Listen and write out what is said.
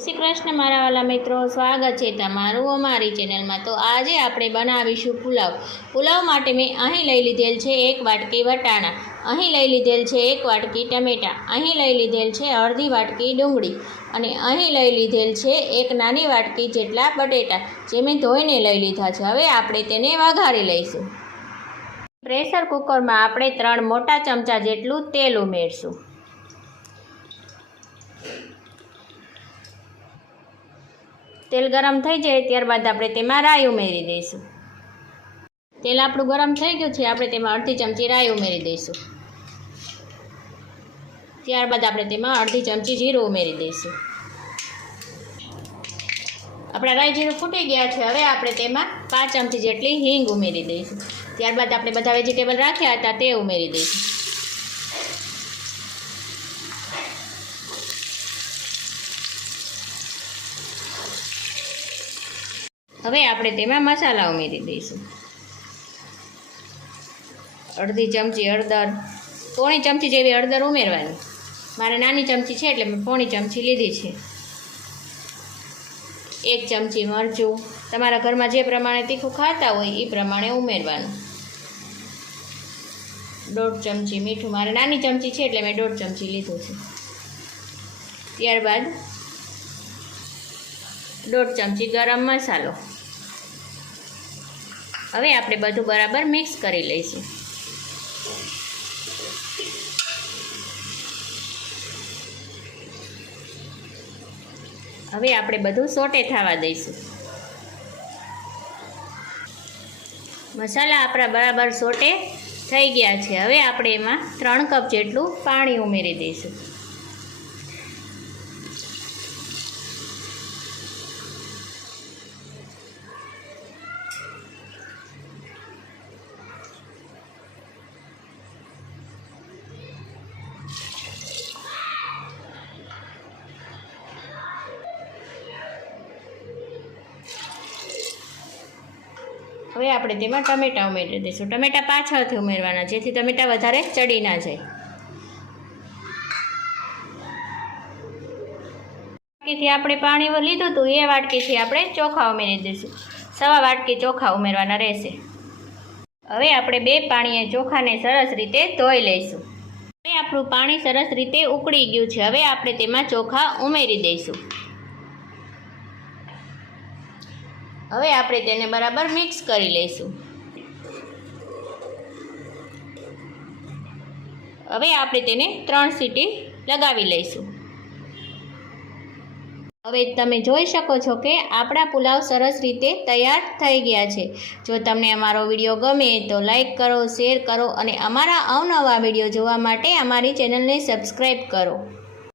શ્રી કૃષ્ણ મારા વાલા મિત્રો, સ્વાગત છે તમારું અમારી ચેનલમાં। તો આજે આપણે બનાવીશું પુલાવ। પુલાવ માટે મેં અહીં લઈ લીધેલ છે 1 વાટકી વટાણા, અહીં લઈ લીધેલ છે 1 વાટકી ટમેટાં, અહીં લઈ લીધેલ છે અડધી વાટકી ડુંગળી અને અહીં લઈ લીધેલ છે 1 નાની વાટકી જેટલા બટેટા, જે મેં ધોઈને લઈ લીધા છે। હવે આપણે તેને વઘારી લઈશું। પ્રેશર કુકરમાં આપણે 3 મોટા ચમચા જેટલું તેલ ઉમેરશું। તેલ ગરમ થઈ જાય ત્યારબાદ આપણે તેમાં રાઈ ઉમેરી દઈશું। તેલ આપણું ગરમ થઈ ગયું છે, આપણે તેમાં અડધી ચમચી રાઈ ઉમેરી દઈશું। ત્યારબાદ આપણે તેમાં અડધી ચમચી જીરું ઉમેરી દઈશું। આપણા રાઈ જીરું ફૂટી ગયા છે, હવે આપણે તેમાં 5 ચમચી જેટલી હિંગ ઉમેરી દઈશું। ત્યારબાદ આપણે બધા વેજીટેબલ રાખ્યા હતા તે ઉમેરી દઈશું। હવે આપણે તેમાં મસાલા ઉમેરી દઈશું। અડધી ચમચી હળદર, પોણી ચમચી જેવી હળદર ઉમેરવાની। મારે નાની ચમચી છે એટલે મેં પોણી ચમચી લીધી છે। 1 ચમચી મરચું, તમારા ઘરમાં જે પ્રમાણે તીખું ખાતા હોય એ પ્રમાણે ઉમેરવાનું। 1/2 ચમચી મીઠું, મારે નાની ચમચી છે એટલે મેં 1/2 ચમચી લીધું છે। ત્યારબાદ 1/2 ચમચી ગરમ મસાલો। હવે આપણે બધું બરાબર મિક્સ કરી લઈશું। હવે આપણે બધું સોટે થવા દઈશું। મસાલા આપણા બરાબર સોટે થઈ ગયા છે। હવે આપણે એમાં 3 કપ જેટલું પાણી ઉમેરી દઈશું। હવે આપણે તેમાં ટમેટાં ઉમેરી દઈશું। ટમેટાં પાછળથી ઉમેરવાના, જેથી ટમેટાં વધારે ચડી ના જાય। વાટકીથી આપણે પાણી લીધું હતું એ વાટકીથી આપણે ચોખા ઉમેરી દઈશું। 1/4 વાટકી ચોખા ઉમેરવાના રહેશે। હવે આપણે 2 પાણીએ ચોખાને સરસ રીતે ધોઈ લઈશું। હવે આપણું પાણી સરસ રીતે ઉકળી ગયું છે। હવે આપણે તેમાં ચોખા ઉમેરી દઈશું। હવે આપણે તેને બરાબર મિક્સ કરી લઈશું। હવે આપણે તેને 3 સીટી લગાવી લઈશું। હવે તમે જોઈ શકો છો કે આપણા પુલાવ સરસ રીતે તૈયાર થઈ ગયા છે। જો તમને અમારો વિડીયો ગમે તો લાઈક કરો, શેર કરો અને અમારા અવનવા વિડીયો જોવા માટે અમારી ચેનલને સબસ્ક્રાઈબ કરો।